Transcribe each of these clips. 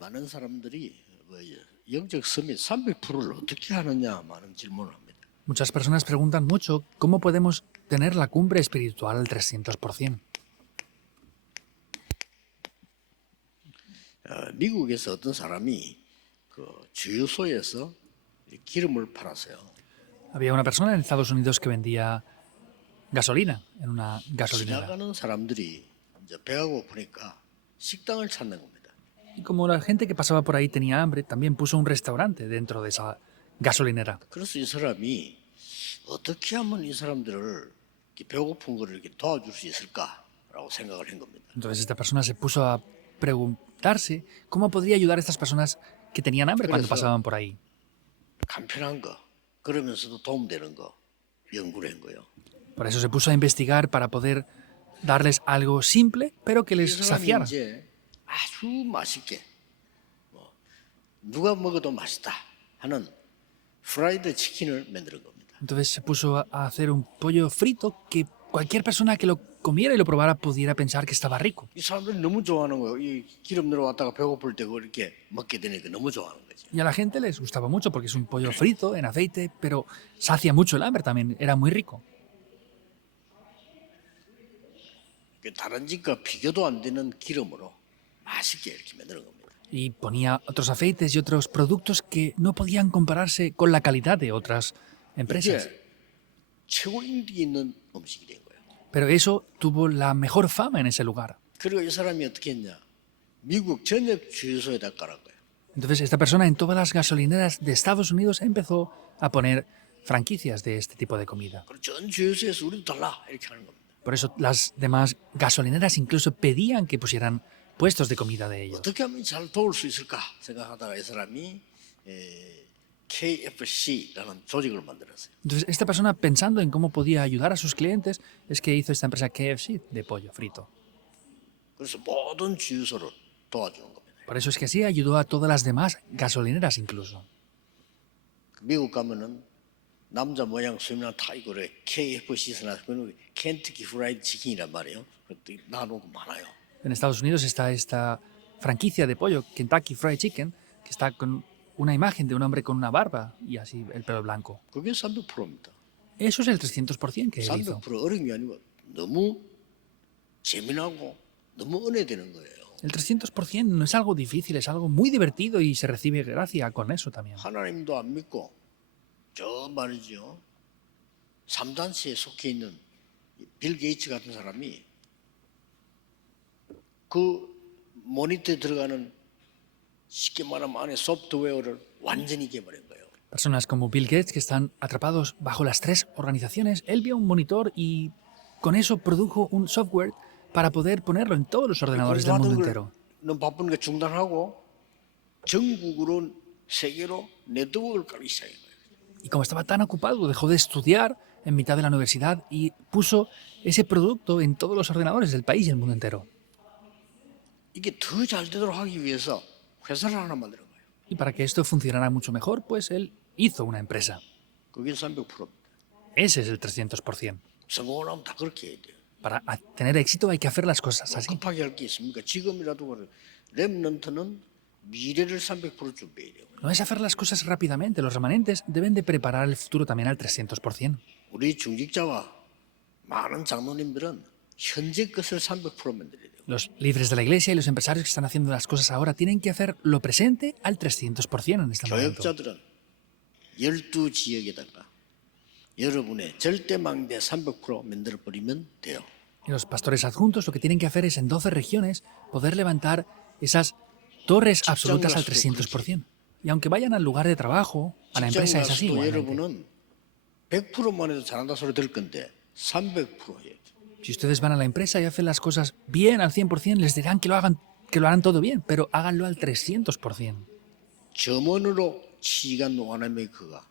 많은 사람들이 영적 서밋 300%를 어떻게 하느냐 많은 질문을 합니다. Muchas personas preguntan mucho cómo podemos tener la cumbre espiritual al 300%. 미국에서 어떤 사람이 그 주유소에서 기름을 팔았어요. Había una persona en Estados Unidos que vendía gasolina en una gasolinera. 지나가는 사람들이 이제 배가 고프니까 식당을 찾는 겁니다. Y como la gente que pasaba por ahí tenía hambre, también puso un restaurante dentro de esa gasolinera. 그래서 이 사람이 어떻게 하면 이 사람들을 이렇게 배고픈 거를 이렇게 도와줄 수 있을까라고 생각을 한 겁니다. Entonces esta persona se puso a preguntarse cómo podría ayudar a estas personas que tenían hambre cuando pasaban por ahí. 간편한 거, 그러면서도 도움되는 거 연구를 한 거예요. Por eso se puso a investigar para poder darles algo simple, pero que 이 les 사람이 saciara. 이제 아주 맛있게 누가 먹어도 맛있다 하는 프라이드 치킨을 만드는 겁니다. Entonces se puso a hacer un pollo frito que cualquier persona que lo comiera y lo probara pudiera pensar que estaba rico. 이 사람들이 너무 좋아하는 거예요. 이 기름 들어왔다가 배고플 때 그렇게 먹게 되니까 너무 좋아하는 거죠. Y a la gente les gustaba mucho porque es un pollo frito en aceite, pero sacia mucho el hambre también, era muy rico. 다른 집과 비교도 안 되는 기름으로 맛있게 이렇게 만드는 겁니다. Y ponía otros aceites y otros productos que no podían compararse con la calidad de otras empresas. 이게 최고 인기 있는 음식이 된 거예요. Pero eso tuvo la mejor fama en ese lugar. 그리고 이 사람이 어떻게 했냐? 미국 전역 주유소에다 깔은 거예요. Entonces esta persona en todas las gasolineras de Estados Unidos empezó a poner franquicias de este tipo de comida. 그리고 전 주유소에서 우리도 달라 이렇게 하는 겁니다. Por eso las demás gasolineras incluso pedían que pusieran puestos de comida de ellos. 어떻게 하면 잘 도울 수 있을까 생각하다가 이 사람이 KFC라는 조직을 만들었어요. Entonces esta persona pensando en cómo podía ayudar a sus clientes es que hizo esta empresa KFC de pollo frito. 그래서 모든 주유소를 도와주는 겁니다. Por eso es que así ayudó a todas las demás gasolineras incluso. 미국 가면은 남자 모양 수염이나 다 있고 그래 KFC나 켄터키 프라이드 치킨이란 말이에요. 그것도 나누고 많아요. En Estados Unidos está esta franquicia de pollo, Kentucky Fried Chicken, que está con una imagen de un hombre con una barba y así el pelo blanco. 그게 300%입니다. Eso es el 300% que él hizo. 300% 어려운 게 아니고 너무 재미나고 너무 은혜되는 거예요. El 300% no es algo difícil, es algo muy divertido y se recibe gracia con eso también. 하나님도 안 믿고 저 말이죠. 3단체에 속해 있는 빌 게이츠 같은 사람이 그 모니터에 들어가는 쉽게 말하면 안에 소프트웨어를 완전히 개발한 거예요. Personas como Bill Gates que están atrapados bajo las tres organizaciones, él vio un monitor y con eso produjo un software para poder ponerlo en todos los ordenadores del mundo entero. 너무 바쁘니까 중단하고 전국으로 세계로 네트워크를 깔기 시작한 거예요. Y como estaba tan ocupado, dejó de estudiar en mitad de la universidad y puso ese producto en todos los ordenadores del país y el mundo entero. 이게 더 잘 되도록 하기 위해서 회사를 하나 만드는 거예요. Y para que esto funcionara mucho mejor, pues él hizo una empresa. 그게 300%입니다. Ese es el 300%. 성공을 하면 다 그렇게 해야 돼요. Para tener éxito hay que hacer las cosas así. 급하게 할 게 있습니까? 지금이라도 그래. 렘넌트는 미래를 300% 준비해야 돼요. No es hacer las cosas rápidamente. Los remanentes deben de preparar el futuro también al 300%. 우리 중직자와 많은 장로님들은 현재 것을 300% 만들어야 돼요. Los líderes de la iglesia y los empresarios que están haciendo las cosas ahora tienen que hacer lo presente al 300% en este momento. 교역자들은 12지역에다가 여러분의 절대망대 300% 만들어버리면 돼요. Y los pastores adjuntos lo que tienen que hacer es en 12 regiones poder levantar esas torres absolutas al 300%. Y aunque vayan al lugar de trabajo, a la 직장 empresa es así 가서도 igualmente. 여러분은 100%만 해도 잘한다 소리 들을 건데 300% 해야죠. Si ustedes van a la empresa y hacen las cosas bien al 100%, les dirán que lo harán todo bien, pero háganlo al 300%. 점원으로 치간 와나메이커가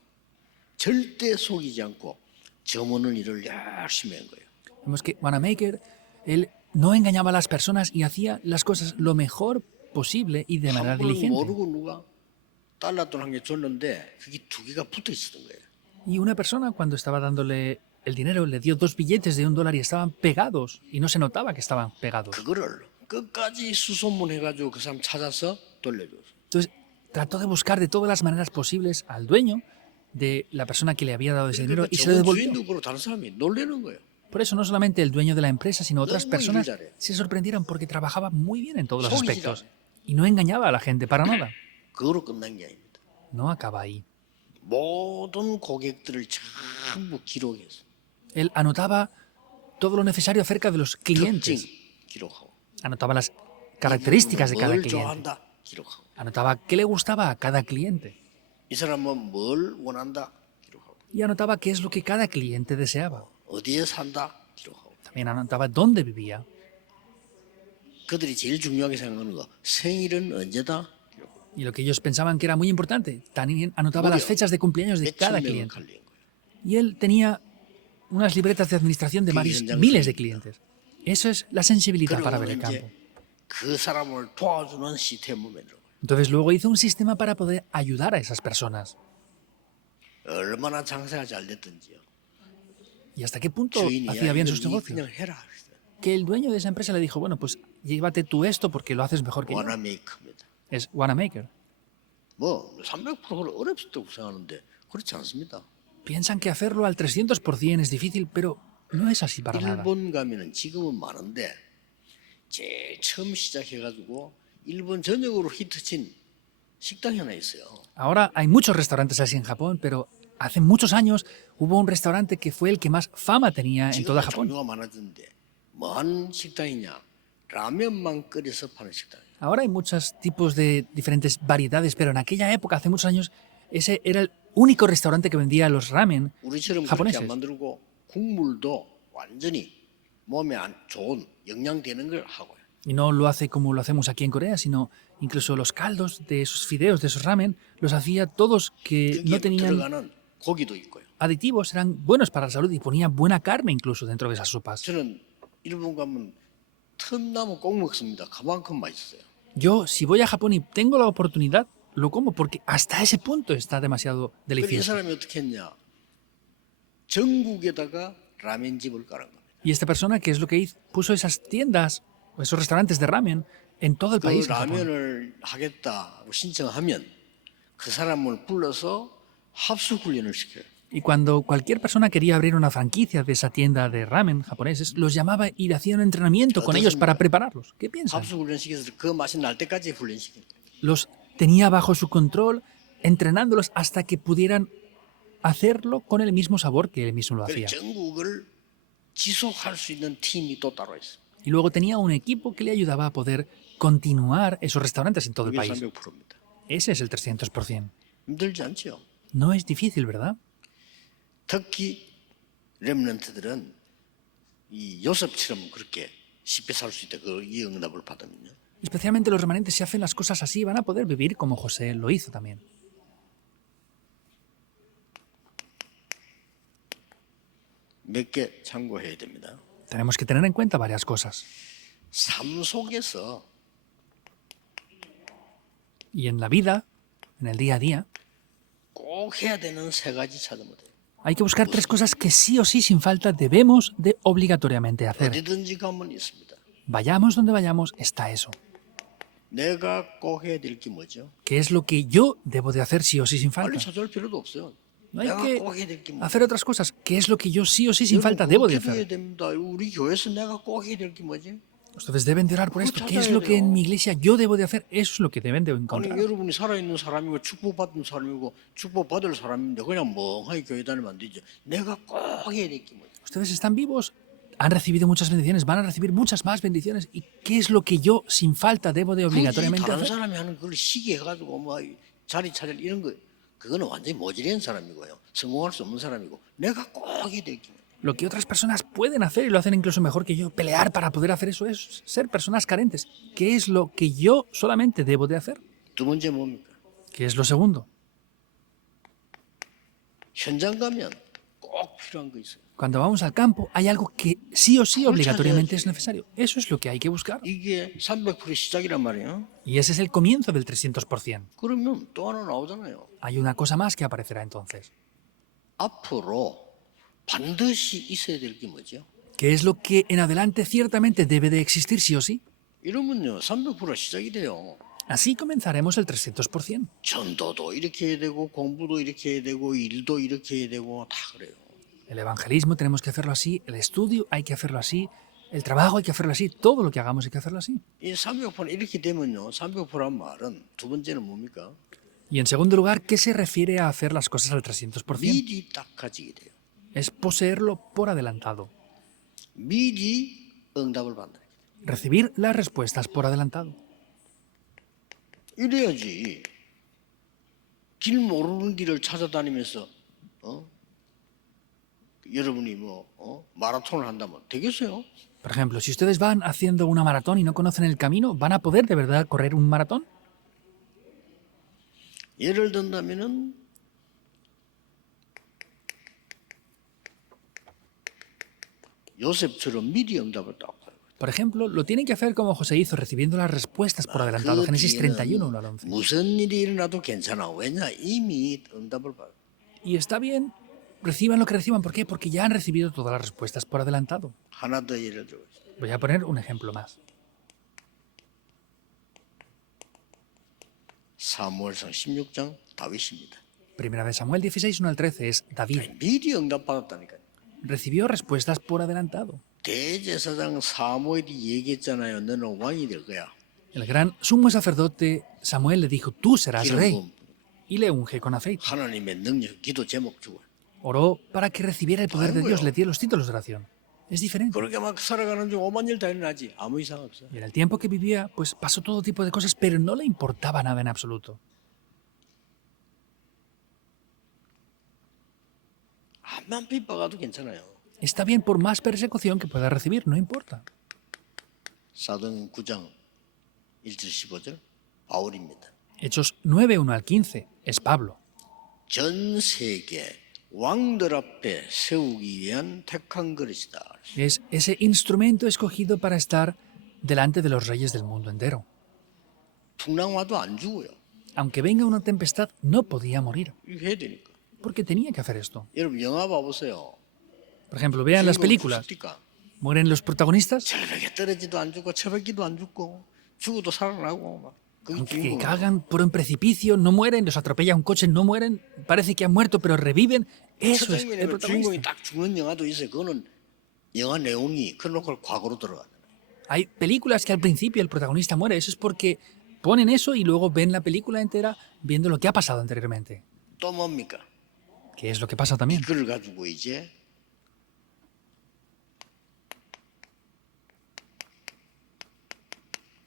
절대 속이지 않고 점원은 일을 열심히 한 거예요. Vemos que Wanamaker, él no engañaba a las personas y hacía las cosas lo mejor posible y de manera 한 번을 diligente. 모르고 누가 달러 돈 한 개 줬는데 그게 두 개가 붙어 있었던 거예요. Y una persona cuando estaba dándole el dinero le dio 2 billetes de $1 y estaban pegados y no se notaba que estaban pegados. 그거를 끝까지 수소문해가지고 그 사람 찾아서 돌려줬어. Entonces trató de buscar de todas las maneras posibles al dueño de la persona que le había dado ese dinero 그러니까 y se lo 저번 devolvió. 주인도 그렇고 다른 사람이 놀라는 거예요. Por eso no solamente el dueño de la empresa, sino otras 너무 personas 일을 잘해. se sorprendieron porque trabajaba muy bien en todos los 속이질 aspectos 않아요. y no engañaba a la gente para nada. 그거로 끝난 게 아닙니다. No acaba ahí. 모든 고객들을 전부 기록해서 Él anotaba todo lo necesario acerca de los 특징 clientes, 기록하고 anotaba las características de cada 뭘 cliente, 좋아한다 기록하고 anotaba qué le gustaba a cada cliente 이 사람은 뭘 원한다 기록하고 y anotaba qué es lo que cada cliente deseaba. 어디에 산다 기록하고 También anotaba dónde vivía. 그들이 제일 중요하게 생각하는 거 생일은 언제다 기록하고 Y lo que ellos pensaban que era muy importante, también anotaba las Obvio. fechas de cumpleaños de 몇천 cada 명을 cliente. 갈린 거예요. Y él tenía unas libretas de administración de varios miles de clientes. Eso es la sensibilidad para ver el 그러고 campo. 이제 그 사람을 도와주는 시스템을 만들어 Entonces luego hizo un sistema para poder ayudar a esas personas. 얼마나 장사가 잘 됐든지요. ¿Y hasta qué punto 주인이 hacía bien sus 이걸 네 negocios? 그냥 해라 그랬어요. Que el dueño de esa empresa le dijo, bueno, pues llévate tú esto porque lo haces mejor que yo. 와나메이커입니다. Es Wanamaker. 뭐 300%를 어렵다고 생각하는데 그렇지 않습니다. Piensan que hacerlo al 300% es difícil, pero no es así para nada. 일본 가면은 지금은 많은데 제일 처음 시작해가지고 일본 전역으로 히트친 식당이 하나 있어요. Ahora hay muchos restaurantes así en Japón, pero hace muchos años hubo un restaurante que fue el que más fama tenía en toda 지금은 Japón. 종류가 많아졌는데 뭐한 식당이냐? 라면만 끓여서 파는 식당이에요. Ahora hay muchos tipos de diferentes variedades, pero en aquella época, hace muchos años, ese era el único restaurante que vendía los ramen 우리처럼 그렇게 japoneses. 안 만들고 국물도 완전히 몸에 안 좋은 영양되는 걸 하고요. Y no lo hace como lo hacemos aquí en Corea, sino incluso los caldos de esos fideos, de esos ramen, los hacía todos que no 여기에 tenían 들어가는 고기도 있고요. aditivos, eran buenos para la salud y ponía buena carne incluso dentro de esas sopas. 저는 일본 가면 틈나무 꼭 먹습니다. 그만큼 맛있어요. Yo, si voy a Japón y tengo la oportunidad, lo como porque hasta ese punto está demasiado 그래서 이 delicioso. 사람이 어떻게 했냐? 전국에다가 라멘집을 깔은 겁니다. Y esta persona, ¿qué es lo que hizo? Puso esas tiendas, o esos restaurantes de ramen en todo el 그 país. en Japón. 라면을 하겠다고 신청하면 그 사람을 불러서 합숙 훈련을 시켜요. Y cuando cualquier persona quería abrir una franquicia de esa tienda de ramen japoneses, los llamaba y le hacía un entrenamiento con ellos para prepararlos. ¿Qué piensan? 합숙 훈련 시켜서 그 맛이 날 때까지 훈련시켜요. Los tenía bajo su control, entrenándolos hasta que pudieran hacerlo con el mismo sabor que él mismo lo hacía. 전국을 지속할 수 있는 팀이 또 따로 있어요. Y luego tenía un equipo que le ayudaba a poder continuar esos restaurantes en todo el 그게 país. 300%입니다. Ese es el 300%. 힘들지 않죠? No es difícil, ¿verdad? 특히 렘넌트들은 이 요셉처럼 그렇게 쉽게 살 수 있다. 이 응답을 받으면요. Especialmente los remanentes, si hacen las cosas así, van a poder vivir como José lo hizo también. 몇 개 참고해야 됩니다. Tenemos que tener en cuenta varias cosas. 삶 속에서 Y en la vida, en el día a día, 꼭 해야 되는 세 가지 찾으면 돼요. hay que buscar tres cosas que sí o sí, sin falta, debemos de obligatoriamente hacer. 어디든지 가면 있습니다. Vayamos donde vayamos, está eso. 내가 꼭 해야 될 게 뭐죠? ¿Qué es lo que yo debo de hacer sí o sí, sin falta? 빨리 찾아올 필요도 없어요. No hay 내가 que 꼭 해야 될 게 뭐죠? hacer otras cosas. ¿Qué es lo que yo sí o sí, sin falta, debo de 해야 hacer? 됩니다. 우리 교회에서 내가 꼭 해야 될 게 뭐지? Ustedes deben de orar por esto. ¿Qué es lo que en mi iglesia yo debo de hacer? Eso es lo que deben de 아니 encontrar. 여러분이 살아있는 사람이고 축복받은 사람이고 축복받을 사람인데 그냥 멍하게 교회 다니면 안 되죠. 내가 꼭 해야 될 게 뭐죠? Ustedes están vivos, han recibido muchas bendiciones, van a recibir muchas más bendiciones. ¿Y qué es lo que yo, sin falta, debo de 굳이 obligatoriamente 다른 hacer? 사람이 하는 그걸 시기해가지고 뭐 자리 찾을 이런 거 그거는 완전히 모질한 사람이고요. 성공할 수 없는 사람이고 내가 꼭 해야 될 게 뭐죠? Lo que otras personas pueden hacer y lo hacen incluso mejor que yo, pelear para poder hacer eso, es ser personas carentes. ¿Qué es lo que yo solamente debo de hacer? 두 번째 뭡니까? ¿Qué es lo segundo? 현장 가면 꼭 필요한 거 있어요. Cuando vamos al campo, hay algo que sí o sí obligatoriamente es necesario. Eso es lo que hay que buscar. 이게 300% 시작이란 말이에요. Y ese es el comienzo del 300%. 그러면 또 하나 나오잖아요. Hay una cosa más que aparecerá entonces. 앞으로 반드시 있어야 될 게 뭐죠? ¿Qué es lo que en adelante ciertamente debe de existir sí o sí? 이러면요 300% 시작이 돼요. Así comenzaremos el 300%. 전도도 이렇게 해야 되고 공부도 이렇게 해야 되고 일도 이렇게 해야 되고 다 그래요. El evangelismo tenemos que hacerlo así, el estudio hay que hacerlo así, el trabajo hay que hacerlo así, todo lo que hagamos hay que hacerlo así. 이 300% 이렇게 되면요. 300%란 말은 두 번째는 뭡니까? Y en segundo lugar, ¿qué se refiere a hacer las cosas al 300%? 미리 딱 가지게 돼요. Es poseerlo por adelantado, 미리 응답을 받는. recibir las respuestas por adelantado. 이래야지 길 모르는 길을 찾아다니면서 여러분이 마라톤을 한다면 되겠어요? Por ejemplo, si ustedes van haciendo una maratón y no conocen el camino, ¿van a poder de verdad correr un maratón? 예를 든다면은 요셉처럼 미리 응답을 딱 받아요. Por ejemplo, lo tienen que hacer como José hizo, recibiendo las respuestas por adelantado. 그 Génesis 31, 1 뒤에는 al 11. 무슨 일이 일어나도 괜찮아. 왜냐? 이미 응답을 받아. Y está bien, reciban lo que reciban. ¿Por qué? Porque ya han recibido todas las respuestas por adelantado. 하나 더 예를 들어보세요. Voy a poner un ejemplo más. 사무엘상 16장 다윗입니다. Primera de Samuel 16, 1 al 13 es David. 미리 응답 받았다니까요. Recibió respuestas por adelantado. 대제사장 사무엘이 얘기했잖아요. 너는 왕이 될 거야. El gran sumo sacerdote Samuel le dijo, tú serás 기름 rey. 부음, Y le unge con aceite. 하나님의 능력, 기도 제목 주고. Oró para que recibiera el poder de Dios, le dio los títulos de oración. Es diferente. 그렇게 막 살아가는 중 오만 일 다 일어나지. 아무 이상 없어. Y en el tiempo que vivía, pues pasó todo tipo de cosas, pero no le importaba nada en absoluto. 암만 핍박아도 괜찮아요. Está bien por más persecución que pueda recibir, no importa. 사도행 9장 1절 15절 바울입니다. Hechos 9, 1 al 15 es Pablo. 전 세계 왕들 앞에 세우기 위한 택한 그릇이다. Es ese instrumento escogido para estar delante de los reyes del mundo entero. 풍랑 와도 안 죽어요. Aunque venga una tempestad, no podía morir, 이거 해야 되니까. porque tenía que hacer esto. 여러분 영화 봐보세요. Por ejemplo, vean las películas. 죽습니까? Mueren los protagonistas, 절벽에 떨어지도 안 죽고 처박기도 안 죽고 죽어도 살아나고 막 그게 aunque 주인공. cagan por un precipicio, no mueren, los atropella un coche, no mueren, parece que han muerto, pero reviven. Eso es el 주인공이 protagonista. 딱 죽는 영화도 있어요. 그거는 영화 내용이 그놓고 과거로 들어가. Hay películas que al principio el protagonista muere, eso es porque ponen eso y luego ven la película entera viendo lo que ha pasado anteriormente. 또 뭡니까? Que es lo que pasa también. 이걸 가지고 이제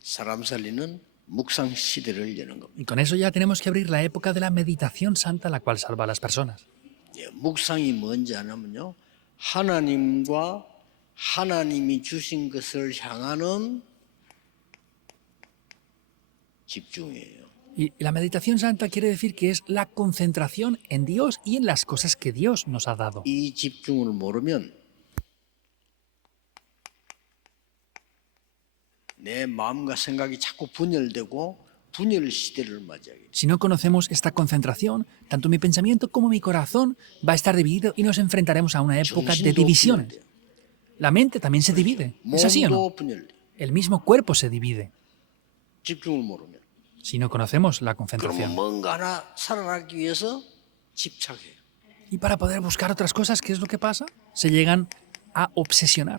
사람 살리는 묵상 시대를 여는 겁니다. Y con eso ya tenemos que abrir la época de la meditación santa, la cual salva a las personas. 예, 묵상이 뭔지 아냐면요. 하나님과 하나님이 주신 것을 향하는 집중이에요. Y la meditación santa quiere decir que es la concentración en Dios y en las cosas que Dios nos ha dado. 이 집중을 모르면 내 마음과 생각이 자꾸 분열되고 분열 시대를 맞이하게 돼요. Si no conocemos esta concentración, tanto mi pensamiento como mi corazón va a estar dividido y nos enfrentaremos a una época de 정신도 divisiones. 분열돼요. La mente también se divide. ¿Es así o no? 몸도 분열돼요. El mismo cuerpo se divide 집중을 모르면. si no conocemos la 그러면 concentración. 뭔가 하나 살아나기 위해서 집착해요. Y para poder buscar otras cosas, ¿qué es lo que pasa? Se llegan a obsesionar.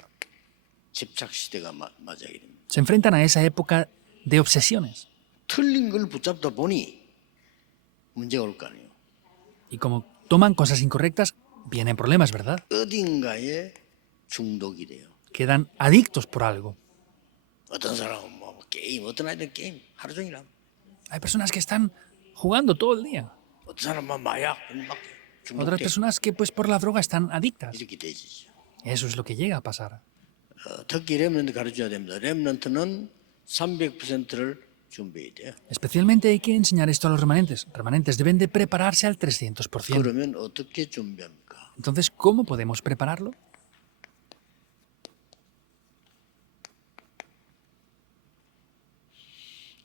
집착 시대가 맞이하게 됩니다. Se enfrentan a esa época de obsesiones. 틀린 걸 붙잡다 보니 문제가 올 거 아니에요. Y como toman cosas incorrectas, vienen problemas, ¿verdad? 어딘가에 중독이 돼요. Quedan adictos por algo. 어떤 사람은 뭐 게임, 어떤 아이들은 게임 하루 종일 하고, Hay personas que están jugando todo el día. 어떤 사람은 마약, 막 Otras 중독돼 personas que pues por la droga están adictas. 이렇게 되지. Eso es lo que llega a pasar. 특히 렘넌트 가르쳐야 됩니다. 렘넌트는 300%를 준비해야 돼요. Especialmente hay que enseñar esto a los remanentes. Remanentes deben de prepararse al 300%. 그러면 어떻게 준비합니까? Entonces, ¿cómo podemos prepararlo?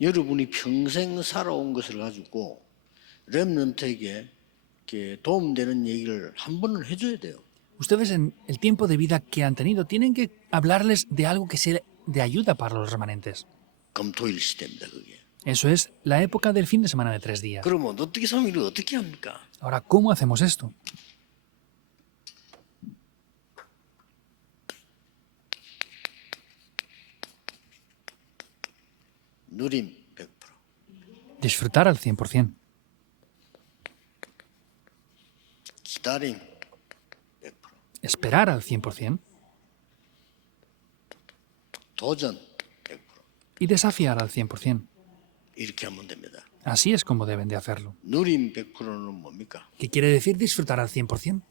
여러분이 평생 살아온 것을 가지고 렘넌트에게 이렇게 도움되는 얘기를 한 번은 해줘야 돼요. Ustedes en el tiempo de vida que han tenido tienen que hablarles de algo que sea de ayuda para los remanentes. 금토일 시대입니다, 그게. Eso es la época del fin de semana de 3 días. 그러면 어떻게 3일을 어떻게 합니까? Ahora, ¿cómo hacemos esto? 누림 100%. Disfrutar al 100%. 기다림 100%. Esperar al 100%. 도전 100%. Y desafiar al 100%. 이렇게 하면 됩니다. Así es como deben de hacerlo. 누림 100%는 뭡니까? ¿Qué quiere decir disfrutar al 100%?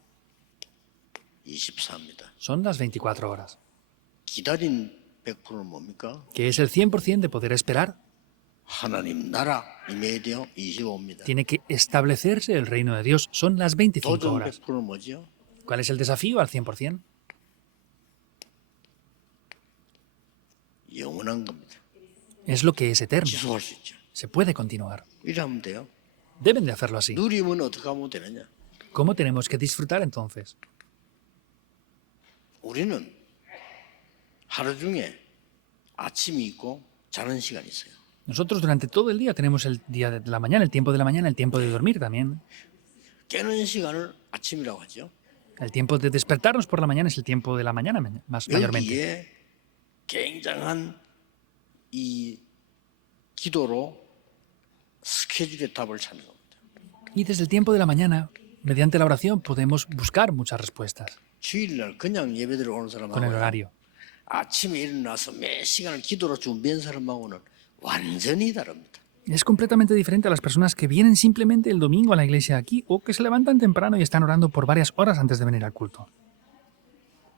24입니다. Son las 24 horas. 기다림 100%는 뭡니까? ¿Qué es el 100% de poder esperar? 하나님 나라 임해야 돼요. 25입니다. Tiene que establecerse el reino de Dios. Son las 25 도전 horas. 100%는 뭐지요? ¿Cuál es el desafío al 100%? 영원한 겁니다. Es lo que es eterno. 지속할 수 있죠. Se puede continuar. 이러면 돼요. Deben de hacerlo así. 누림은 어떻게 하면 되느냐? ¿Cómo tenemos que disfrutar entonces? 우리는 하루 중에 아침이 있고 자는 시간이 있어요. Nosotros durante todo el día tenemos el día de la mañana, el tiempo de la mañana, el tiempo de dormir también. 깨는 시간을 아침이라고 하죠. El tiempo de despertarnos por la mañana es el tiempo de la mañana mayormente. 여기에 굉장한 이 기도로 스케줄의 답을 찾는 겁니다. Y desde el tiempo de la mañana, mediante la oración, podemos buscar muchas respuestas 주일날 그냥 예배드려 오는 con el 사람하고 horario. 아침에 일어나서 몇 시간을 기도로 준비한 사람하고는 완전히 다릅니다. Es completamente diferente a las personas que vienen simplemente el domingo a la iglesia aquí o que se levantan temprano y están orando por varias horas antes de venir al culto.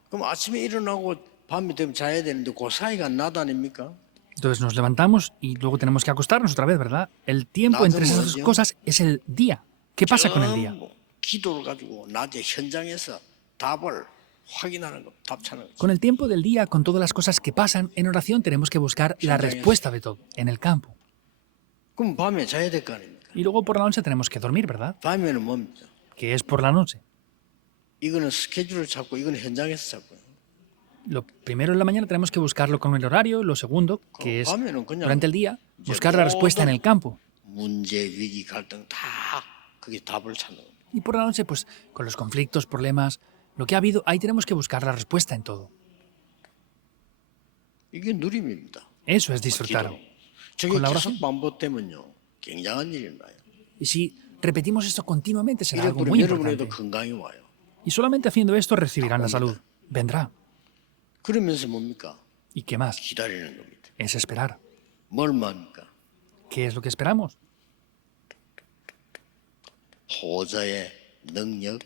그럼 아침에 일어나고 밤이 되면 자야 되는데 그 사이가 낮 아닙니까? Entonces nos levantamos y luego tenemos que acostarnos otra vez, ¿verdad? El tiempo entre esas dos cosas es el día. ¿Qué pasa con el día? 전부 기도를 가지고 낮에 현장에서 답을 확인하는 거, 답 찾는 거죠. Con el tiempo del día, con todas las cosas que pasan, en oración tenemos que buscar la respuesta de todo, en el campo. 그럼 밤에 자야 될 거 아닙니까? Y luego por la noche tenemos que dormir, ¿verdad? 밤에는 뭡니까? Que es por la noche. 이거는 스케줄을 찾고 이거는 현장에서 찾고요. Lo primero en la mañana tenemos que buscarlo con el horario, lo segundo, que es 밤에는 그냥 durante el día, buscar la respuesta en el campo. 문제, 위기, 갈등 다 그게 답을 찾는 겁니다. Y por la noche, pues con los conflictos, problemas, lo que ha habido, ahí tenemos que buscar la respuesta en todo. 이게 누림입니다. Eso es disfrutar. 기도. 저게 con la 계속 oración. 반복되면요. 굉장한 일이 나요. Y si repetimos esto continuamente, será algo 이래버리면 muy 여러분에도 importante. 건강이 와요. Y solamente haciendo esto recibirán la salud. Vendrá. 그러면서 뭡니까? ¿Y qué más? 기다리는 겁니다. Es esperar. 뭘 말합니까? ¿Qué es lo que esperamos? 보좌의 능력,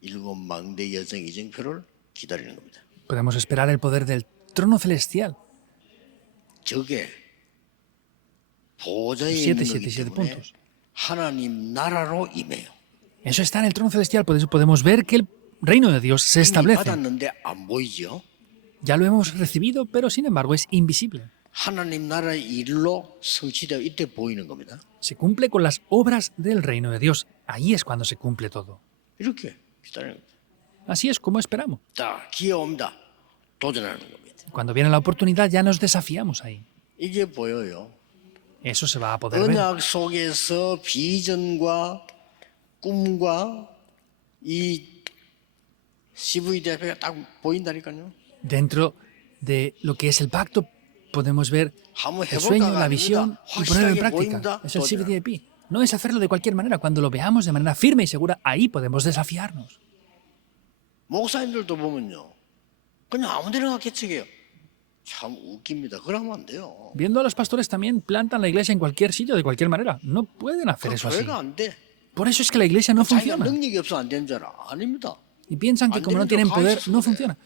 일곱 망대 여정 이정표를 기다리는 겁니다. Podemos esperar el poder del trono celestial. 저게 보좌에 Siete, 있는 siete, 거기 siete 때문에 puntos. 하나님 나라로 임해요. Eso está en el trono celestial, por eso podemos ver que el reino de Dios se 이미 establece. 받았는데 안 보이죠? Ya lo hemos recibido, pero sin embargo es invisible. 하나님 나라의 일로 성취되어 이때 보이는 겁니다. Se cumple con las obras del reino de Dios. Ahí es cuando se cumple todo. 이렇게 기다리는 겁니다. Así es como esperamos. 자, 기회 옵니다. 도전하는 겁니다. Cuando viene la oportunidad ya nos desafiamos ahí. 이게 보여요. Eso se va a poder ver. 언약 속에서 비전과 꿈과 이 CVD 앞에 딱 보인다니까요. Dentro de lo que es el pacto podemos ver 한번 el sueño, 해볼까가 la 아닙니다. visión y ponerlo en 확실하게 práctica. 보인다. Es el 도전. CVDIP. No es hacerlo de cualquier manera. Cuando lo veamos de manera firme y segura, ahí podemos desafiarnos. 목사님들도 보면요. 그냥 아무데나 개척해요. 참 웃깁니다. 그러면 안 돼요. Viendo a los pastores también plantan la iglesia en cualquier sitio, de cualquier manera. No pueden hacer 그 eso así. 교회가 안 돼. Por eso es que la iglesia no 자기가 funciona. 능력이 없어 안 되는 줄 알아. 아닙니다. Y piensan que como no tienen poder, no funciona.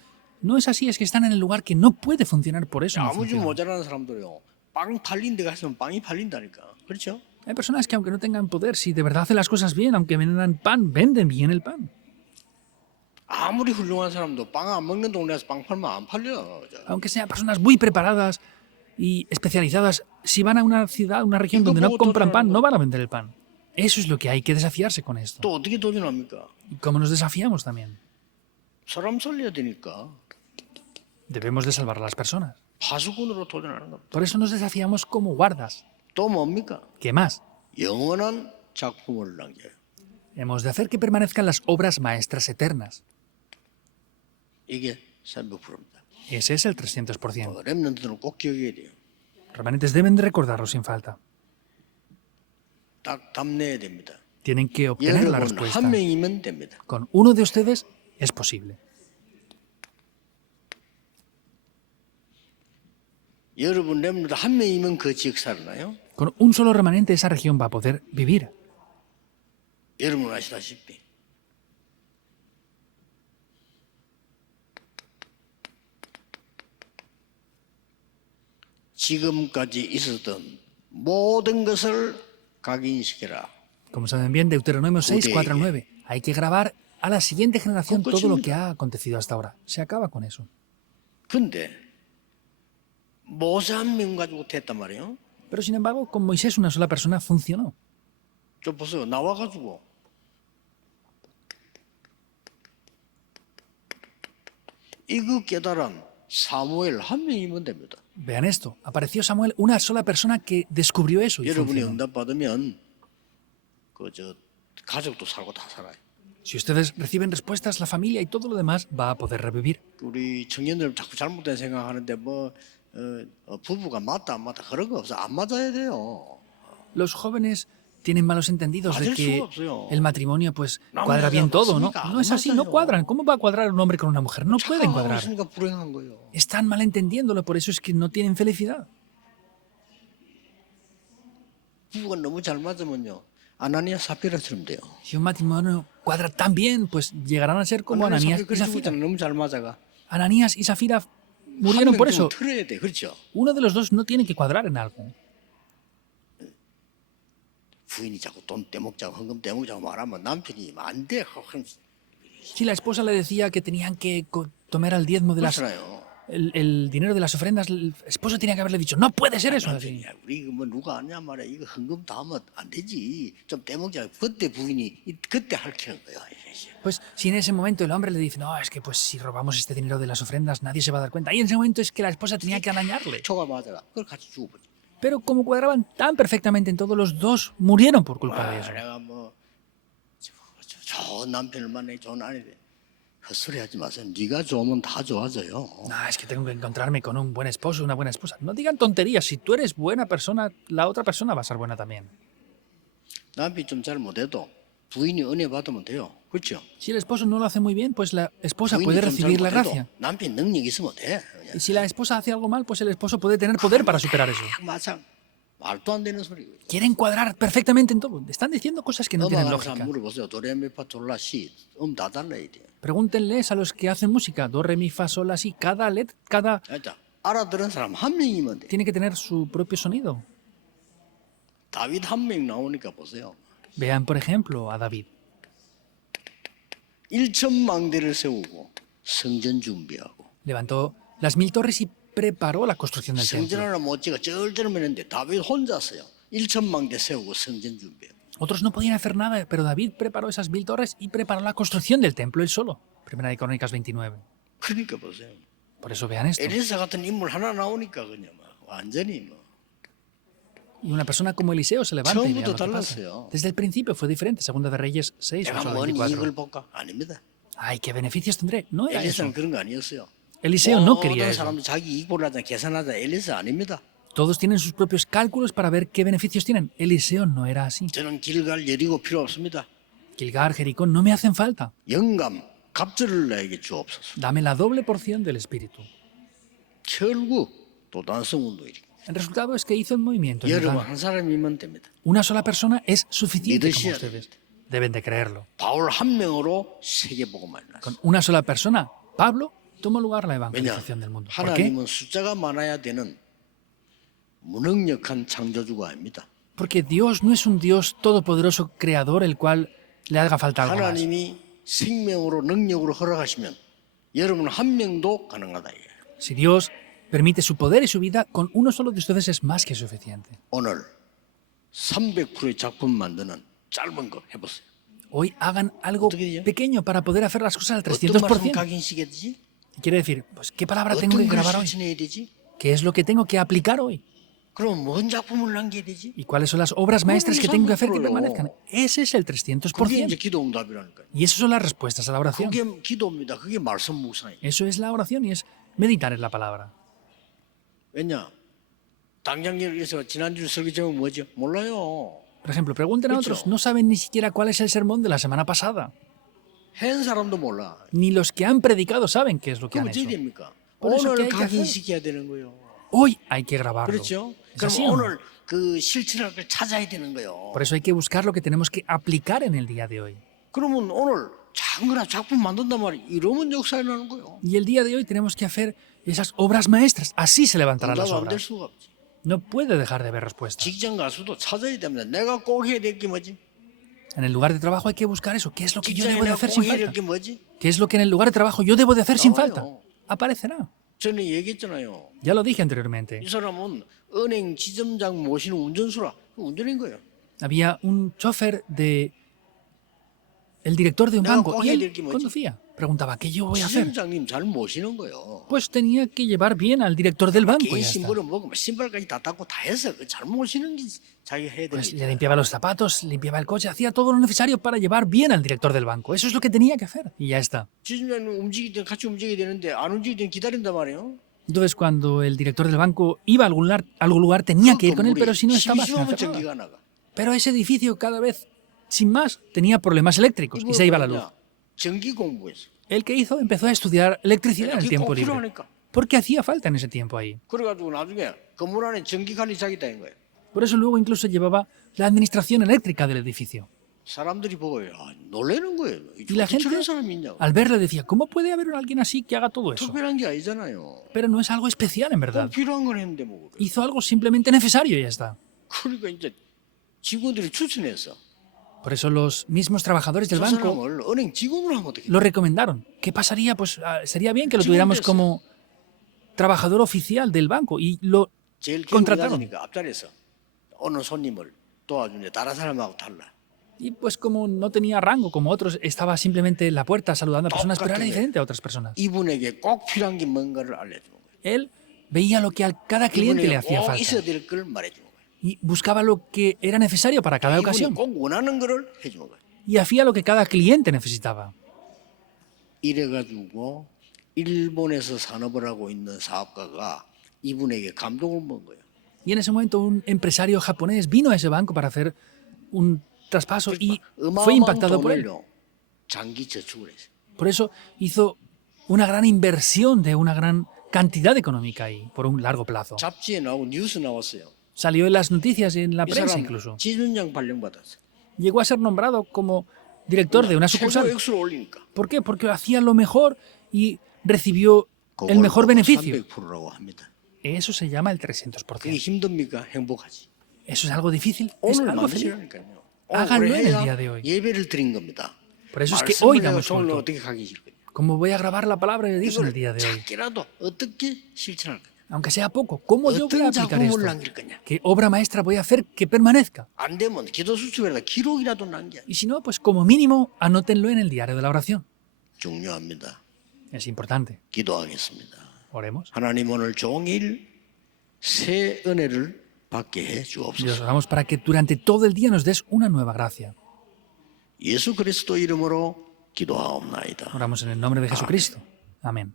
No es así, es que están en el lugar que no puede funcionar, por eso no 아무 좀 funciona. 모자라는 사람들요. 빵 팔린 데 가시면 빵이 팔린다니까. 그렇죠? Hay personas que aunque no tengan poder, si de verdad hacen las cosas bien, aunque vendan pan, venden bien el pan. 아무리 훌륭한 사람도 빵 안 먹는 동네에서 빵 팔면 안 팔려. Aunque sean personas muy preparadas y especializadas, si van a una ciudad, una región donde no compran pan, no van a vender el pan. Eso es lo que hay que desafiarse con esto. 또 어떻게 도전합니까? Y como nos desafiamos también, 사람 살려야 되니까 debemos de salvar a las personas. 파수꾼으로 도전하는 겁니다. Por eso nos desafiamos como guardas. 또 뭡니까? ¿Qué más? 영원한 작품을 남겨요. Hemos de hacer que permanezcan las obras maestras eternas. 이게 300%입니다. Ese es el 300%. 렘넌트는 꼭 기억해야 돼요. Remanentes deben de recordarlo sin falta. 딱 답내야 됩니다. Tienen que obtener la 여러분 respuesta. 한 명이면 됩니다. Con uno de ustedes es posible. 여러분 렘넌트 한 명이면 그 지역 살아나요? Con un solo remanente esa región va a poder vivir. 여러분 아시다시피 지금까지 있었던 모든 것을 각인시켜라. Como saben bien, Deuteronomio 6, 4, 9. Hay que grabar a la siguiente generación todo lo que ha acontecido hasta ahora. Se acaba con eso. 근데 모세 한 명 가지고 됐단 말이에요. Pero sin embargo, con Moisés una sola persona funcionó. 좀 보세요. 나와가지고 이거 깨달은 사무엘 한 명이면 됩니다. Vean esto. Apareció Samuel, una sola persona que descubrió eso y 여러분이 funcionó. 응답 받으면 그저 가족도 살고 다 살아요. Si ustedes reciben respuestas, la familia y todo lo demás va a poder revivir. 우리 청년들 자꾸 잘못된 생각하는데 부부가 맞다 안 맞다 그런 거 없어. 안 맞아야 돼요. Los jóvenes tienen malos entendidos de 맞을 que 수가 없어요. el matrimonio pues No, cuadra no, bien no, todo, ¿no? 맞습니까? No es así, no 맞아요. cuadran. ¿Cómo va a cuadrar un hombre con una mujer? No pueden 착각하고 cuadrar. 있으니까 불행한 거예요. Están malentendiéndolo, por eso es que no tienen felicidad. 부부가 너무 잘 맞으면요. 아나니아 사피라처럼 돼요. Si un matrimonio cuadra tan bien, pues llegarán a ser como 아나니아 Ananías y 사피라 그러고 Zafira. 있잖아요. 너무 잘 맞아가. Ananías y Zafira 한 murieron por 명 eso. 좀 틀어야 돼. 그렇죠? Uno de los dos no tiene que cuadrar en algo. 부인이 자꾸 돈 떼먹자고 헌금 떼먹자고 말하면 남편이 안 돼. Si la esposa le decía que tenían que tomar el diezmo de las, 그렇잖아요. el dinero de las ofrendas, el esposo tenía que haberle dicho, no puede ser eso. Así. 남편이 우리 이거 뭐 누가 아냐 말이야. 이거 헌금 다 하면 안 되지. 좀 떼먹자. 그때 부인이 그때 할퀴는 거야. Pues si en ese momento el hombre le dice, no, es que pues si robamos este dinero de las ofrendas nadie se va a dar cuenta. Y en ese momento es que la esposa tenía que arañarle. 초가 맞아가. 그걸 같이 죽어버려. Pero como cuadraban tan perfectamente en todos, los dos murieron por culpa de eso. 내가 뭐 좋은 남편을 만나기 좋은 아내 헛소리 하지 마세요. 네가 좋으면 다 좋아져요. No, es que tengo que encontrarme con un buen esposo, una buena esposa. No digan tonterías. Si tú eres buena persona, la otra persona va a ser buena también. 남편이 좀 잘 못해도 부인이 은혜 받으면 돼요. 그렇죠? Si el esposo no lo hace muy bien, pues la esposa 부인이 puede 좀 잘 recibir la 못해도 gracia. 남편 능력이 있으면 돼. Y si la esposa hace algo mal, pues el esposo puede tener poder para superar eso. 마상 말도 안 되는 소리. Quieren cuadrar perfectamente en todo. Están diciendo cosas que no tienen 음악하는 사람 lógica. 물어보세요. 도레미파솔라시 다 달라야 돼요. Pregúntenles a los que hacen música, do, re, mi, fa, sol, la, si. Cada 자, 알아들은 사람 한 명이면 돼. tiene que tener su propio sonido. 다윗 한 명 나오니까 보세요. Vean, por ejemplo, a David. 1,000망대를 세우고 성전 준비하고 Levantó las 1000 torres y preparó la construcción del 성전 templo. 하나 못 지어 쩔쩔매는데 다윗 혼자서요. 1,000망대 세우고 성전 준비하고. Otros no podían hacer nada, pero David preparó esas 1000 torres y preparó la construcción del templo él solo. Primera de Crónicas 29. 그러니까 보세요. Por eso vean esto. 엘리사 같은 인물 하나 나오니까 그냥 막 완전히 뭐. Y una persona como Eliseo se levanta y vea 처음부터 lo que pasa. 달랐어요. Desde el principio fue diferente. Segunda de Reyes 6, 내가 verso 뭔 이익을 24. 볼까? 아닙니다. Ay, ¿qué beneficios tendré? No era eso. 엘리사는 그런 거 아니었어요. Eliseo no quería 모든 eso. 사람도 자기 이익 보려다 계산하다 엘리사 아닙니다. Todos tienen sus propios cálculos para ver qué beneficios tienen. Eliseo no era así. 저는 길갈 여리고 필요 없습니다. Gilgar, Jericó no me hacen falta. 영감, 갑절을 나에게 주옵소서. Dame la doble porción del espíritu. 결국 도단성 운동이니까. El resultado es que hizo el movimiento. en 여러분 verdad. 한 사람이면 됩니다. Una sola persona es suficiente como 믿으셔야 ustedes. Deben de creerlo. 바울 한 명으로 세계복음을 났어요. Con una sola persona, Pablo, tomó lugar la 왜냐? evangelización del mundo. ¿Por qué? 하나님은 숫자가 많아야 되는 무능력한 창조주가 아닙니다. Porque Dios no es un Dios todopoderoso creador el cual le haga falta algo más. 하나님이 생명으로 능력으로 허락하시면 여러분 한 명도 가능하다 이거예요. Si Dios permite su poder y su vida, con uno solo de ustedes es más que suficiente. 오늘 300%의 작품 만드는 짧은 거 해보세요. Hoy hagan algo ¿Qué diría? pequeño para poder hacer las cosas al 어떤 말씀 300%. 각인시켜야 되지? Quiere decir, pues, ¿qué palabra tengo 어떤 que 걸 grabar hoy? 실천해야 되지? ¿Qué es lo que tengo que aplicar hoy? 그럼 뭔 작품을 남겨야 되지? ¿Y cuáles son las obras maestras que tengo que hacer que 300%. permanezcan? Ese es el 그게 300%. 이제 기도 응답이라니까요. Y esas son las respuestas a la oración. 그게 기도입니다. 그게 말씀 묵상이에요. Eso es la oración y es meditar en la palabra. 왜냐? 당장에서 지난주 설교 제목 뭐죠? 몰라요. Por ejemplo, pregunten a otros, no saben ni siquiera cuál es el sermón de la semana pasada. 한 사람도 몰라. Ni los que han predicado saben qué es lo que 그럼 han 어떻게 hecho. 됩니까? Por eso, ¿qué 오늘 hay que hacer? 각인시켜야 되는 거예요. Hoy hay que grabarlo. 그렇죠? ¿Es 그럼 así o no? 오늘 그 실천할 걸 찾아야 되는 거예요. Por eso hay que buscar lo que tenemos que aplicar en el día de hoy. 그러면 오늘 작은 거나 작품 만든단 말이에요. 이러면 역사 일어나는 거예요. Y el día de hoy tenemos que hacer esas obras maestras. Así se levantarán las 응답 안 될 obras. 수가 없지. No puede dejar de haber respuestas. 직장 가서도 찾아야 됩니다. 내가 꼭 해야 될 게 뭐지? En el lugar de trabajo hay que buscar eso. ¿Qué es lo que yo 직장에 debo de 내가 hacer 꼭 sin 해야 될 falta? 게 뭐지? ¿Qué es lo que en el lugar de trabajo yo debo de hacer sin falta? 나와요. Aparecerá. 전에 얘기했잖아요. Ya lo dije anteriormente. 이 사람은 은행 지점장 모시는 운전수라. 운전인 거예요. Había un chofer de el director de un 내가 banco 꼭 y 해야 될 él 게 뭐지? conducía. Preguntaba, ¿qué yo voy a hacer? 지점장님 잘 모시는 거예요. Pues tenía que llevar bien al director del banco. 개인 Ya está. 신발을 먹으면 신발까지 다 닦고 다 해서 그 잘 모시는 게 자기가 해야 되는 Pues le 게 limpiaba los zapatos, limpiaba el coche, hacía todo lo necesario para llevar bien al director del banco. Eso es lo que tenía que hacer. Y ya está. 지점장님 움직일 때 같이 움직여야 되는데 안 움직일 때 기다린단 말이에요. Entonces, cuando el director del banco iba a algún lugar tenía que ir con él, pero si no estaba, se 심심하면 encerraba. 전기가 나가. Pero ese edificio cada vez, sin más, tenía problemas eléctricos y se iba la luz. 전기 공부했어. El que hizo empezó a estudiar electricidad en el 그게 tiempo 꼭 libre. 필요하니까. Porque hacía falta en ese tiempo ahí. 그래가지고 나중에 건물 안에 전기 관리 자기다인 거예요. Por eso luego incluso llevaba la administración eléctrica del edificio. 사람들이 보고 놀라는 거예요. Y la 어떻게 gente, 저런 사람이 있냐고. al verle, decía, ¿cómo puede haber alguien así que haga todo eso? 특별한 게 아니잖아요. Pero no es algo especial, en 꼭 verdad. 필요한 건 했는데 뭐 그래. Hizo algo simplemente necesario y ya está. 그러니까 이제 직원들이 추천했어. Por eso los mismos trabajadores del 저 banco 사람을 은행 직원으로 하면 어떻게? lo recomendaron. ¿Qué pasaría? Pues sería bien que lo tuviéramos como trabajador oficial del banco y lo 제일 contrataron. 경험자니까 앞자리에서 어느 손님을 도와주는데 다른 사람하고 달라. Y pues como no tenía rango como otros, estaba simplemente en la puerta saludando a personas, pero era diferente a otras personas. 이분에게 꼭 필요한 게 뭔가를 알려주는 거예요. Él veía lo que a cada cliente le 이분에게 hacía 꼭 falta 있어야 될 걸 말해주는 거예요. y buscaba lo que era necesario para cada 이분이 ocasión 꼭 원하는 거를 해주는 거예요. y hacía lo que cada cliente necesitaba. 이래가지고 일본에서 산업을 하고 있는 사업가가 이분에게 감동을 먹은 거예요. Y en ese momento un empresario japonés vino a ese banco para hacer un traspaso y fue 어마어마한 impactado por él. 돈을요 장기 저축을 했어요. Por eso hizo una gran inversión de una gran cantidad económica ahí, por un largo plazo. 잡지에 나오고 뉴스 나왔어요. Salió en las noticias y en la 이 prensa 사람 incluso. 지준장 발령받았어요. Llegó a ser nombrado como director de una 최고 sucursal. 액수를 올리니까. ¿Por qué? Porque hacía lo mejor y recibió el 그걸 mejor 보고 beneficio. 300%라고 합니다. Eso se llama el 그게 300%. 힘듭니까? 행복하지. ¿Eso es algo difícil? Es 오늘 algo feliz. 만드시라니까요. Háganlo en el 해야 día de hoy. 예배를 드린 겁니다. Por eso es que 말씀을 hoy 내가 damos 오늘 culto. 어떻게 가기 싫 거예요. ¿Cómo voy a grabar la palabra de Dios en el día de hoy? 작게라도 어떻게 실천할 거냐. Aunque sea poco, ¿cómo yo voy a 어떤 aplicar 작품을 esto? 남길 거냐. ¿Qué obra maestra voy a hacer que permanezca? 안 되면 기도 수첩에다 기록이라도 남겨. Y si no, pues como mínimo, anótenlo en el diario de la oración. 중요합니다. Es importante. 기도하겠습니다. Oremos. 하나님 오늘 종일 새 은혜를 받게 해 Dios, 주옵소서. oramos para que durante todo el día nos des una nueva gracia. 예수 그리스도 이름으로 기도하옵나이다. Oramos en el nombre de Jesucristo. Amén.